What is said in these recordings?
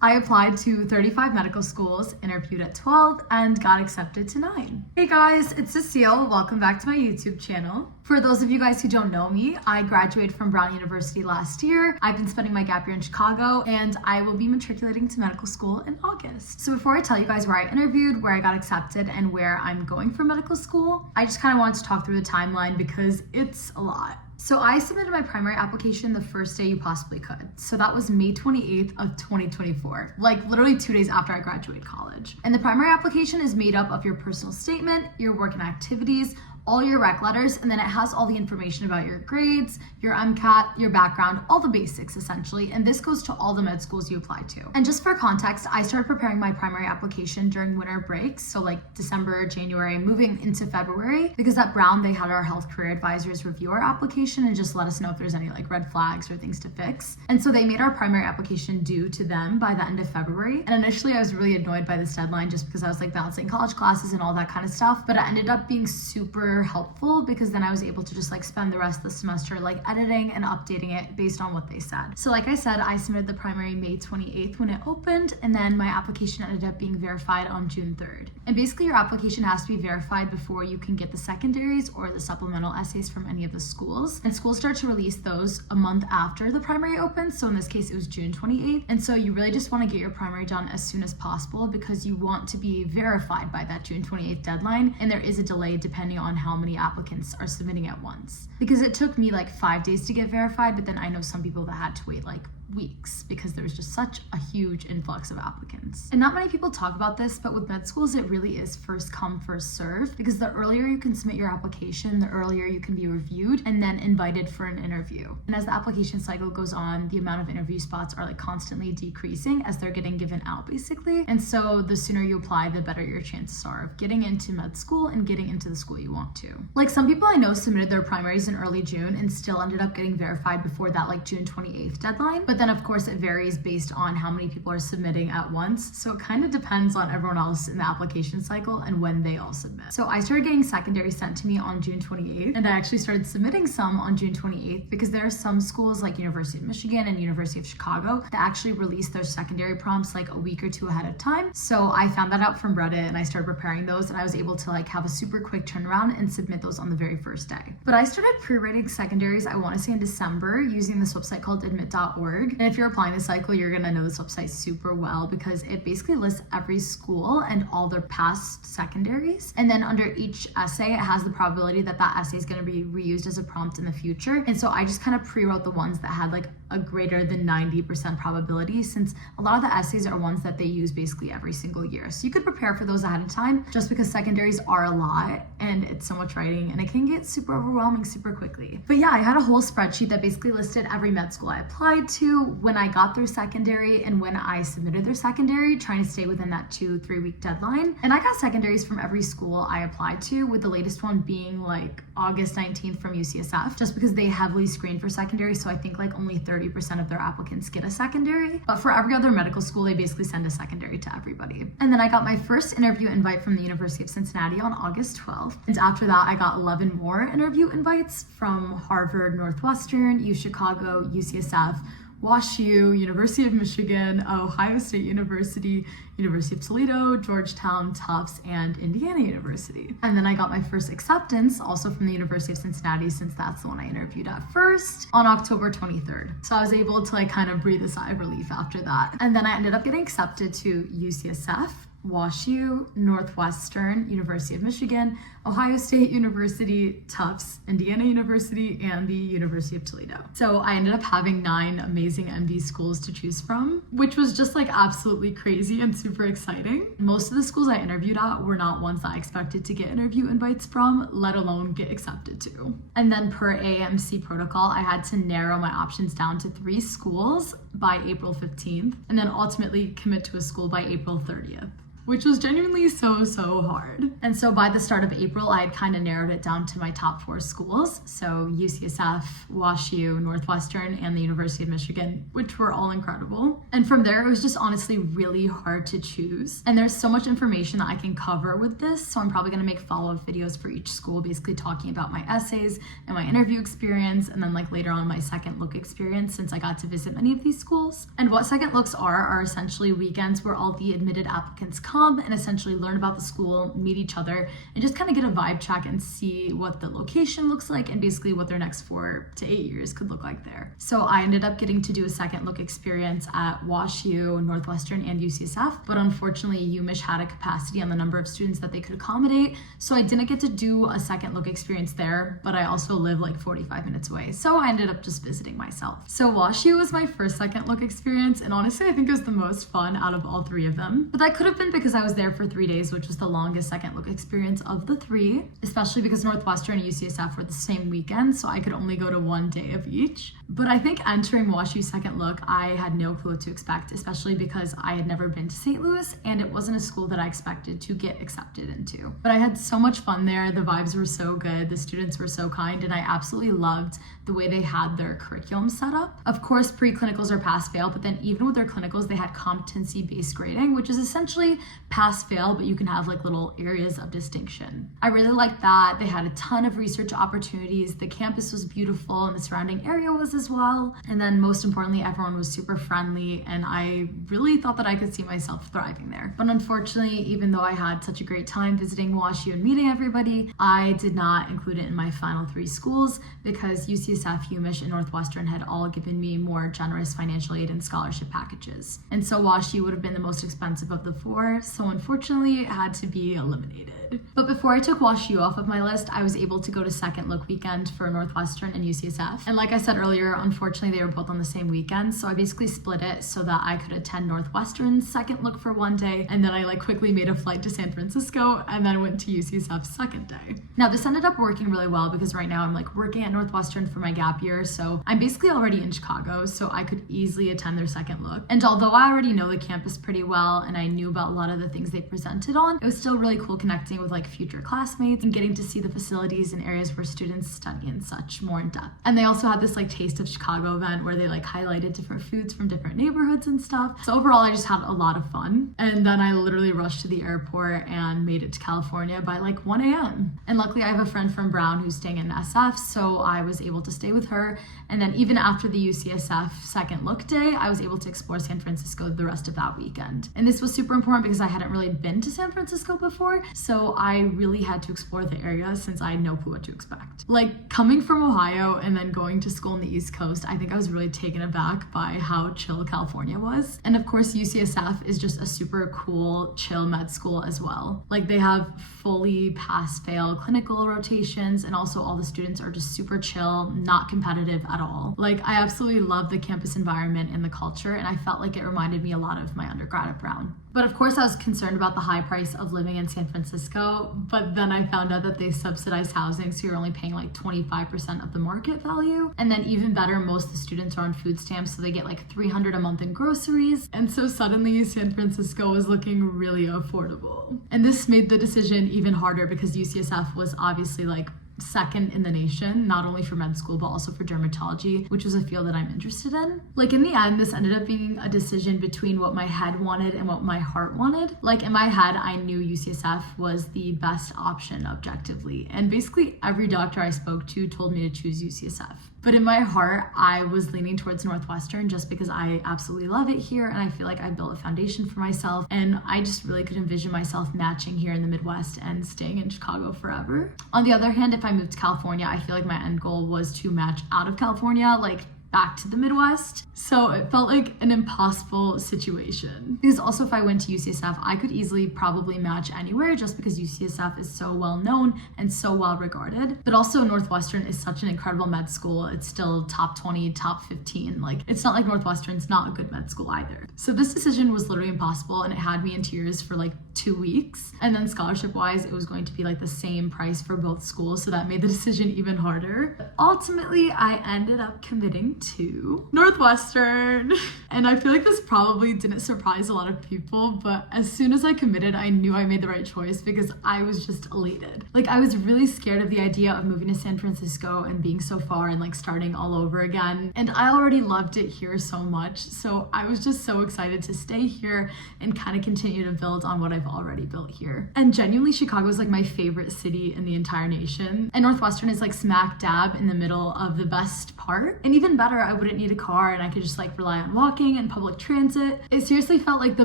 I applied to 35 medical schools, interviewed at 12, and got accepted to 9. Hey guys, it's Cecile. Welcome back to my YouTube channel. For those of you guys who don't know me, I graduated from Brown University last year. I've been spending my gap year in Chicago, and I will be matriculating to medical school in August. So before I tell you guys where I interviewed, where I got accepted, and where I'm going for medical school, I just kind of wanted to talk through the timeline because it's a lot. So I submitted my primary application the first day you possibly could. So that was May 28th of 2024, like literally 2 days after I graduated college. And the primary application is made up of your personal statement, your work and activities, all your rec letters, and then it has all the information about your grades, your MCAT, your background, all the basics essentially, and this goes to all the med schools you apply to. And just for context, I started preparing my primary application during winter breaks, so like December, January, moving into February, because at Brown they had our health career advisors review our application and just let us know if there's any like red flags or things to fix. And so they made our primary application due to them by the end of February. And initially I was really annoyed by this deadline just because I was like balancing college classes and all that kind of stuff, but it ended up being super helpful because then I was able to just like spend the rest of the semester like editing and updating it based on what they said. So like I said, I submitted the primary May 28th when it opened, and then my application ended up being verified on June 3rd. And basically your application has to be verified before you can get the secondaries or the supplemental essays from any of the schools. And schools start to release those a month after the primary opens. So in this case, it was June 28th. And so you really just want to get your primary done as soon as possible because you want to be verified by that June 28th deadline. And there is a delay depending on how many applicants are submitting at once. Because it took me like 5 days to get verified, but then I know some people that had to wait like weeks because there was just such a huge influx of applicants. And not many people talk about this, but with med schools, it really is first come, first serve, because the earlier you can submit your application, the earlier you can be reviewed and then invited for an interview. And as the application cycle goes on, the amount of interview spots are like constantly decreasing as they're getting given out basically. And so the sooner you apply, the better your chances are of getting into med school and getting into the school you want to. Like some people I know submitted their primaries in early June and still ended up getting verified before that like June 28th deadline. But then of course it varies based on how many people are submitting at once. So it kind of depends on everyone else in the application cycle and when they all submit. So I started getting secondary sent to me on June 28th, and I actually started submitting some on June 28th because there are some schools like University of Michigan and University of Chicago that actually release their secondary prompts like a week or two ahead of time. So I found that out from Reddit and I started preparing those, and I was able to like have a super quick turnaround and submit those on the very first day. But I started pre-rating secondaries, I want to say in December, using this website called admit.org. And if you're applying this cycle, you're gonna know this website super well because it basically lists every school and all their past secondaries. And then under each essay, it has the probability that that essay is gonna be reused as a prompt in the future. And so I just kind of pre-wrote the ones that had like a greater than 90% probability, since a lot of the essays are ones that they use basically every single year. So you could prepare for those ahead of time just because secondaries are a lot and it's so much writing and it can get super overwhelming super quickly. But yeah, I had a whole spreadsheet that basically listed every med school I applied to, when I got their secondary and when I submitted their secondary, trying to stay within that 2-3 week deadline. And I got secondaries from every school I applied to, with the latest one being like August 19th from UCSF, just because they heavily screen for secondary. So I think like only 30% of their applicants get a secondary. But for every other medical school, they basically send a secondary to everybody. And then I got my first interview invite from the University of Cincinnati on August 12th. And after that, I got 11 more interview invites from Harvard, Northwestern, UChicago, UCSF, WashU, University of Michigan, Ohio State University, University of Toledo, Georgetown, Tufts, and Indiana University. And then I got my first acceptance also from the University of Cincinnati, since that's the one I interviewed at first, on October 23rd. So I was able to like kind of breathe a sigh of relief after that. And then I ended up getting accepted to UCSF, WashU, Northwestern, University of Michigan, Ohio State University, Tufts, Indiana University, and the University of Toledo. So I ended up having 9 amazing MD schools to choose from, which was just like absolutely crazy and super exciting. Most of the schools I interviewed at were not ones that I expected to get interview invites from, let alone get accepted to. And then per AMC protocol, I had to narrow my options down to 3 schools by April 15th, and then ultimately commit to a school by April 30th. which was genuinely so hard. And so by the start of April, I had kind of narrowed it down to my top 4 schools. So UCSF, WashU, Northwestern, and the University of Michigan, which were all incredible. And from there, it was just honestly really hard to choose. And there's so much information that I can cover with this. So I'm probably gonna make follow-up videos for each school, basically talking about my essays and my interview experience, and then like later on my second look experience since I got to visit many of these schools. And what second looks are essentially weekends where all the admitted applicants come and essentially learn about the school, meet each other, and just kind of get a vibe check and see what the location looks like and basically what their next 4 to 8 years could look like there. So I ended up getting to do a second look experience at WashU, Northwestern, and UCSF, but unfortunately UMich had a capacity on the number of students that they could accommodate, so I didn't get to do a second look experience there, but I also live like 45 minutes away, so I ended up just visiting myself. So WashU was my first second look experience, and honestly I think it was the most fun out of all 3 of them. But that could have been because I was there for 3 days, which was the longest second look experience of the 3, especially because Northwestern and UCSF were the same weekend, so I could only go to 1 day of each. But I think entering WashU second look, I had no clue what to expect, especially because I had never been to St. Louis and it wasn't a school that I expected to get accepted into. But I had so much fun there. The vibes were so good. The students were so kind, and I absolutely loved the way they had their curriculum set up. Of course, pre-clinicals are pass-fail, but then even with their clinicals, they had competency-based grading, which is essentially pass-fail, but you can have like little areas of distinction. I really liked that. They had a ton of research opportunities. The campus was beautiful and the surrounding area was as well. And then most importantly, everyone was super friendly, and I really thought that I could see myself thriving there. But unfortunately, even though I had such a great time visiting WashU and meeting everybody, I did not include it in my final 3 schools because UCSF, UMich, and Northwestern had all given me more generous financial aid and scholarship packages. And so WashU would have been the most expensive of the 4, so unfortunately it had to be eliminated. But before I took WashU off of my list, I was able to go to second look weekend for Northwestern and UCSF. And like I said earlier, unfortunately they were both on the same weekend, so I basically split it so that I could attend Northwestern's second look for 1 day, and then I like quickly made a flight to San Francisco and then went to UCSF's second day. Now this ended up working really well because right now I'm like working at Northwestern for my gap year, so I'm basically already in Chicago, so I could easily attend their second look. And although I already know the campus pretty well and I knew about a lot of the things they presented on, it was still really cool connecting with like future classmates and getting to see the facilities and areas where students study and such more in depth. And they also had this like Taste of Chicago event where they like highlighted different foods from different neighborhoods and stuff. So overall I just had a lot of fun. And then I literally rushed to the airport and made it to California by like 1 a.m. And luckily I have a friend from Brown who's staying in SF, so I was able to stay with her. And then even after the UCSF second look day, I was able to explore San Francisco the rest of that weekend. And this was super important because I hadn't really been to San Francisco before, so I really had to explore the area since I had no clue what to expect. Like coming from Ohio and then going to school on the East Coast, I think I was really taken aback by how chill California was. And of course UCSF is just a super cool, chill med school as well. Like they have fully pass-fail clinical rotations, and also all the students are just super chill, not competitive at all. Like I absolutely love the campus environment and the culture, and I felt like it reminded me a lot of my undergrad at Brown. But of course I was concerned about the high price of living in San Francisco, but then I found out that they subsidize housing, so you're only paying like 25% of the market value. And then even better, most of the students are on food stamps, so they get like $300 a month in groceries. And so suddenly San Francisco was looking really affordable. And this made the decision even harder because UCSF was obviously like second in the nation, not only for med school, but also for dermatology, which was a field that I'm interested in. Like in the end, this ended up being a decision between what my head wanted and what my heart wanted. Like in my head, I knew UCSF was the best option objectively. And basically every doctor I spoke to told me to choose UCSF. But in my heart, I was leaning towards Northwestern just because I absolutely love it here and I feel like I built a foundation for myself, and I just really could envision myself matching here in the Midwest and staying in Chicago forever. On the other hand, if I moved to California, I feel like my end goal was to match out of California, like back to the Midwest. So it felt like an impossible situation. Because also if I went to UCSF, I could easily probably match anywhere just because UCSF is so well known and so well regarded. But also Northwestern is such an incredible med school. It's still top 20, top 15. Like it's not like Northwestern's not a good med school either. So this decision was literally impossible, and it had me in tears for like 2 weeks. And then scholarship wise, it was going to be like the same price for both schools. So that made the decision even harder. But ultimately, I ended up committing going to Northwestern. And I feel like this probably didn't surprise a lot of people, but as soon as I committed, I knew I made the right choice because I was just elated. Like, I was really scared of the idea of moving to San Francisco and being so far and like starting all over again. And I already loved it here so much. So I was just so excited to stay here and kind of continue to build on what I've already built here. And genuinely, Chicago is like my favorite city in the entire nation. And Northwestern is like smack dab in the middle of the best part. And even better, I wouldn't need a car and I could just like rely on walking and public transit. It seriously felt like the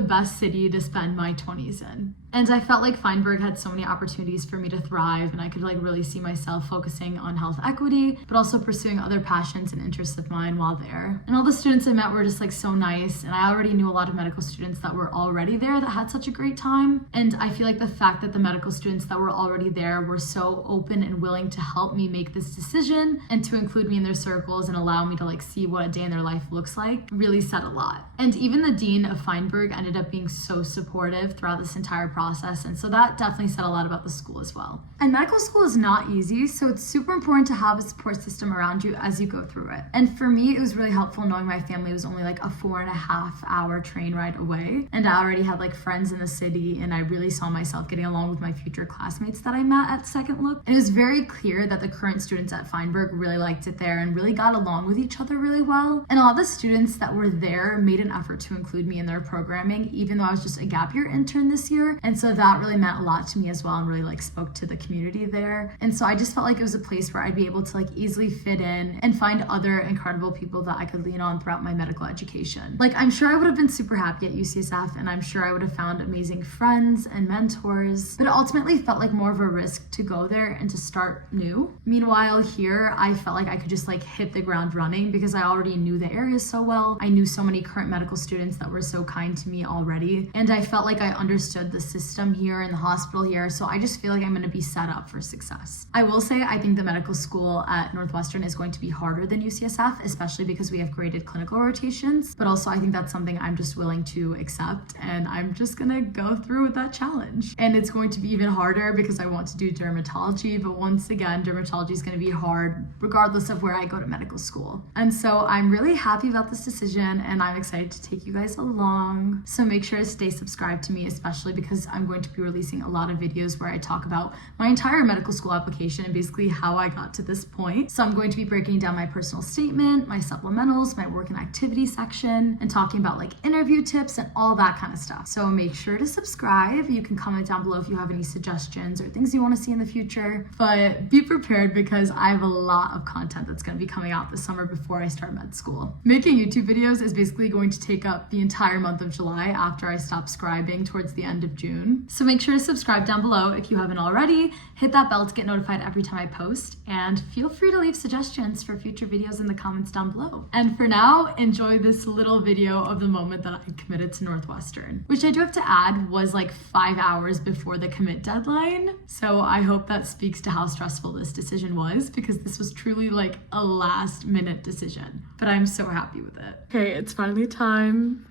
best city to spend my 20s in. And I felt like Feinberg had so many opportunities for me to thrive, and I could like really see myself focusing on health equity, but also pursuing other passions and interests of mine while there. And all the students I met were just like so nice, and I already knew a lot of medical students that were already there that had such a great time. And I feel like the fact that the medical students that were already there were so open and willing to help me make this decision and to include me in their circles and allow me to like see what a day in their life looks like really said a lot. And even the dean of Feinberg ended up being so supportive throughout this entire process. And so that definitely said a lot about the school as well. And medical school is not easy, so it's super important to have a support system around you as you go through it. And for me, it was really helpful knowing my family was only like a 4.5-hour train ride away. And I already had like friends in the city, and I really saw myself getting along with my future classmates that I met at Second Look. And it was very clear that the current students at Feinberg really liked it there and really got along with each other really well. And all the students that were there made an effort to include me in their programming, even though I was just a gap year intern this year. And so that really meant a lot to me as well and really like spoke to the community there. And so I just felt like it was a place where I'd be able to like easily fit in and find other incredible people that I could lean on throughout my medical education. Like, I'm sure I would have been super happy at UCSF, and I'm sure I would have found amazing friends and mentors, but it ultimately felt like more of a risk to go there and to start new. Meanwhile, here, I felt like I could just like hit the ground running because I already knew the area so well. I knew so many current medical students that were so kind to me already, and I felt like I understood the system here in the hospital here, so I just feel like I'm going to be set up for success. I will say I think the medical school at Northwestern is going to be harder than UCSF, especially because we have graded clinical rotations, but also I think that's something I'm just willing to accept, and I'm just gonna go through with that challenge. And it's going to be even harder because I want to do dermatology, but once again, dermatology is going to be hard regardless of where I go to medical school. And so I'm really happy about this decision, and I'm excited to take you guys along. So make sure to stay subscribed to me, especially because I'm going to be releasing a lot of videos where I talk about my entire medical school application and basically how I got to this point. So I'm going to be breaking down my personal statement, my supplementals, my work and activity section, and talking about like interview tips and all that kind of stuff. So make sure to subscribe. You can comment down below if you have any suggestions or things you want to see in the future, but be prepared because I have a lot of content that's going to be coming out this summer before I start med school. Making YouTube videos is basically going to take up the entire month of July after I stop scribing towards the end of June. So make sure to subscribe down below if you haven't already. Hit that bell to get notified every time I post, and feel free to leave suggestions for future videos in the comments down below. And for now, enjoy this little video of the moment that I committed to Northwestern, which I do have to add was like 5 hours before the commit deadline. So I hope that speaks to how stressful this decision was, because this was truly like a last minute decision, but I'm so happy with it. Okay, it's finally time.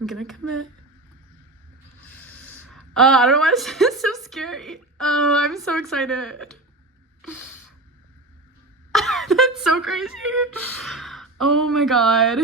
I'm gonna commit. I don't know why it's so scary. I'm so excited. That's so crazy. Oh my God.